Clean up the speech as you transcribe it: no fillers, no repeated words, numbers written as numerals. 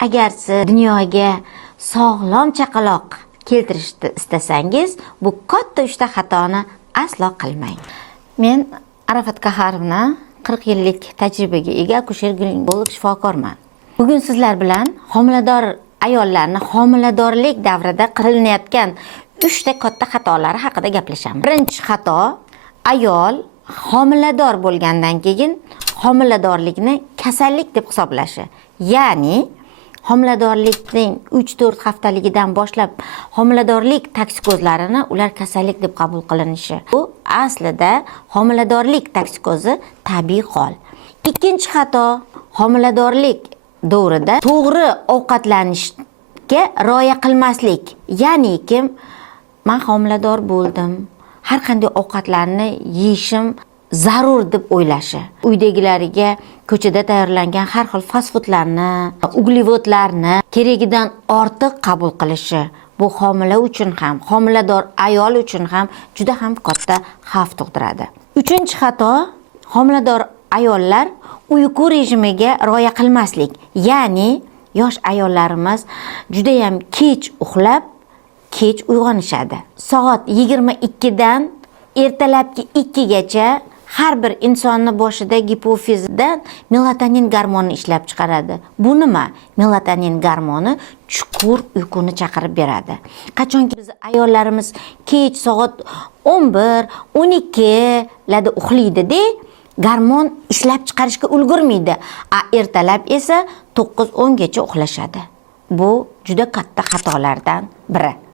Agar siz dunyoga sog'lom chaqaloq keltirishni istasangiz, bu katta 3 ta xatoni aslo qilmang. Men Arafat Qaharovna 40 yillik tajribaga ega akusher-ginekolog shifokorman. Bugun sizlar bilan homilador ayollarni homiladorlik davrida qilinayotgan 3 ta katta xatolari haqida gaplashamiz. Birinchi xato, ayol homilador bo'lgandan keyin homiladorlikni kasallik deb hisoblashi. Ya'ni homiladorlikning 3-4 haftaligidan boshlab homiladorlik toksikozlarini ular kasallik deb qabul qilinishi. Bu aslida homiladorlik toksikozi tabiiy hol. Ikkinchi xato, homiladorlik davrida to'g'ri ovqatlanishga rioya qilmaslik. Ya'ni kim men homilador bo'ldim, har qanday ovqatlarni yeyishim zarur deb o'ylashi. Uydagilariga ko'chada tayyorlangan har xil fast foodlarni, uglevodlarni keragidan ortiq qabul qilishi. Bu homila uchun ham, homilador ayol uchun ham juda ham katta xavf tug'diradi. Uchinchi xato, homilador ayollar uyqu rejimiga rioya qilmaslik. Ya'ni yosh ayollarimiz juda ham kech uxlab, kech uyg'onishadi. Soat 22 dan ertalabki 2 gacha har bir insonni boshida gipofizdan melatonin gormoni ishlab chiqaradi. Bu nima? Melatonin gormoni chuqur uyquni chaqirib beradi. Qachonki biz ayollarimiz kech soat 11, 12 larda uxlaydi-da, gormon ishlab chiqarishga ulgurmaydi. Ertalab esa 9-10 gacha uxlashadi. Bu juda katta xatolardan biri.